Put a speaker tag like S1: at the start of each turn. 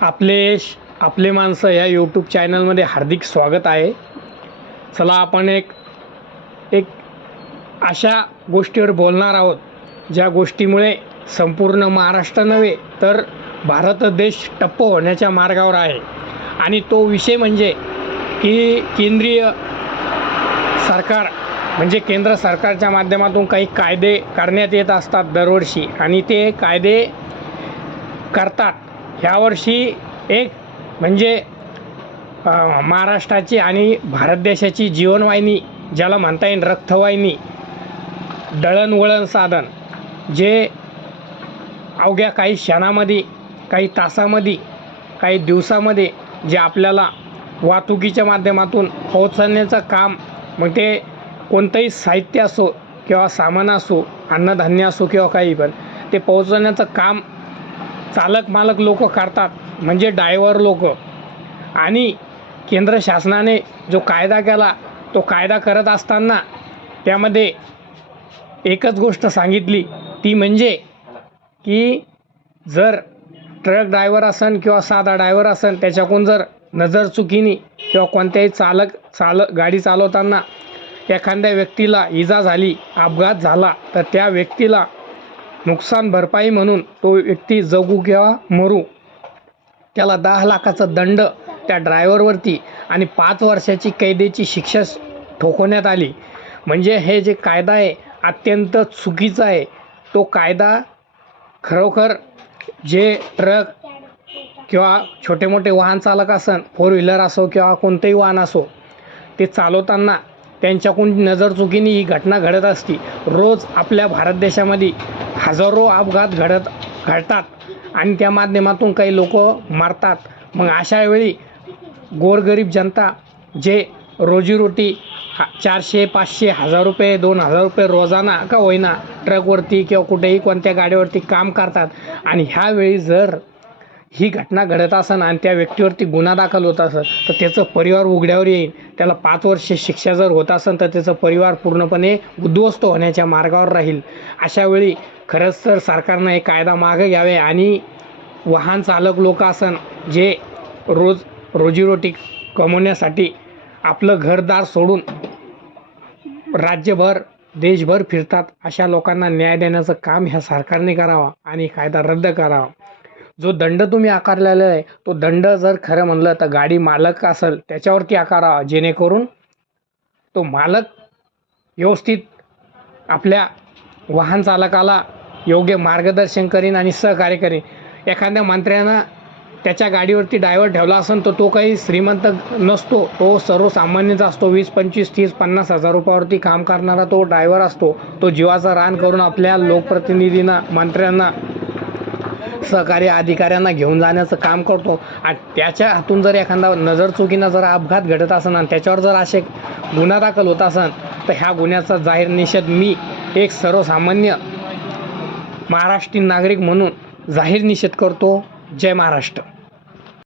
S1: आपले श- आपले माणसं या यूट्यूब चॅनलमध्ये हार्दिक स्वागत आहे. चला आपण एक एक अशा गोष्टीवर बोलणार आहोत ज्या गोष्टीमुळे संपूर्ण महाराष्ट्र नव्हे तर भारत देश टप्प होण्याच्या मार्गावर आहे. आणि तो विषय म्हणजे की केंद्रीय सरकार म्हणजे केंद्र सरकारच्या माध्यमातून काही कायदे करण्यात येत असतात दरवर्षी. आणि ते कायदे करतात. ह्यावर्षी एक म्हणजे महाराष्ट्राची आणि भारत देशाची जीवनवाहिनी ज्याला म्हणता येईल रक्तवाहिनी दळणवळण साधन जे अवघ्या काही क्षणामध्ये काही तासामध्ये काही दिवसामध्ये जे आपल्याला वाहतुकीच्या माध्यमातून पोहोचवण्याचं काम मग ते कोणतंही साहित्य असो किंवा सामान असो अन्नधान्य असो किंवा काही पण ते पोहोचवण्याचं काम चालक मालक लोक करतात म्हणजे डायव्हर लोक. आणि केंद्र शासनाने जो कायदा केला तो कायदा करत असताना त्यामध्ये एकच गोष्ट सांगितली ती म्हणजे की जर ट्रक ड्रायव्हर असन किंवा साधा ड्रायव्हर असन त्याच्याकडून जर नजर चुकीने किंवा कोणत्याही चालक चाल गाडी चालवताना एखाद्या व्यक्तीला इजा झाली अपघात झाला तर त्या व्यक्तीला नुकसान भरपाई म्हणून तो व्यक्ती जगू किंवा मरू त्याला दहा लाखाचा दंड त्या ड्रायव्हरवरती आणि पाच वर्षाची कैदेची शिक्षा ठोकवण्यात आली. म्हणजे हे जे कायदा आहे अत्यंत चुकीचा आहे. तो कायदा खरोखर जे ट्रक किंवा छोटे मोठे वाहन चालक असन फोर व्हीलर असो किंवा कोणतंही वाहन असो ते चालवताना त्यांच्याकडून नजर चुकीने ही घटना घडत असती. रोज आपल्या भारत देशामध्ये हजारो अपघात घडत घडतात आणि त्या माध्यमातून काही लोक मारतात. मग अशा वेळी गोरगरीब जनता जे रोजीरोटी हा- चारशे पाचशे हजार रुपये दोन हजार रुपये रोजाना का होईना ट्रकवरती किंवा कुठेही कोणत्या गाडीवरती काम करतात आणि ह्यावेळी जर ही घटना घडत असन आणि त्या व्यक्तीवरती गुन्हा दाखल होत असेल तर त्याचं परिवार उघड्यावर येईल त्याला पाच वर्षे शिक्षा जर होत असेल तर त्याचं परिवार पूर्णपणे उद्ध्वस्त होण्याच्या मार्गावर राहील. अशावेळी खरंच तर सरकारनं हे कायदा मागे घ्यावे आणि वाहन चालक लोक असन जे रोज रोजीरोटी कमवण्यासाठी आपलं घरदार सोडून राज्यभर देशभर फिरतात अशा लोकांना न्याय देण्याचं काम ह्या सरकारने करावा आणि कायदा रद्द करावा. जो दंड तुम्ही आकारलेला आहे तो दंड जर खरं म्हणलं तर गाडी मालक असेल त्याच्यावरती आकारावा जेणेकरून तो मालक व्यवस्थित आपल्या वाहन चालकाला योग्य मार्गदर्शन करीन आणि सहकार्य करीन. एखाद्या मंत्र्यानं त्याच्या गाडीवरती ड्रायव्हर ठेवला असेल तर तो काही श्रीमंत नसतो. तो सर्वसामान्यचा असतो. वीस पंचवीस तीस पन्नास हजार रुपयावरती काम करणारा तो ड्रायव्हर असतो. तो जीवाचा रान करून आपल्या लोकप्रतिनिधींना मंत्र्यांना सहकारी अधिकाऱ्यांना घेऊन जाण्याचं काम करतो. आणि त्याच्या हातून जर एखादा नजर चुकीनं जर अपघात घडत असेल आणि त्याच्यावर जर असे गुन्हा दाखल होत असेल तर ह्या गुन्ह्याचा जाहीर निषेध मी एक सर्वसामान्य महाराष्ट्रीयन नागरिक म्हणून जाहीर निषेध करतो. जय महाराष्ट्र.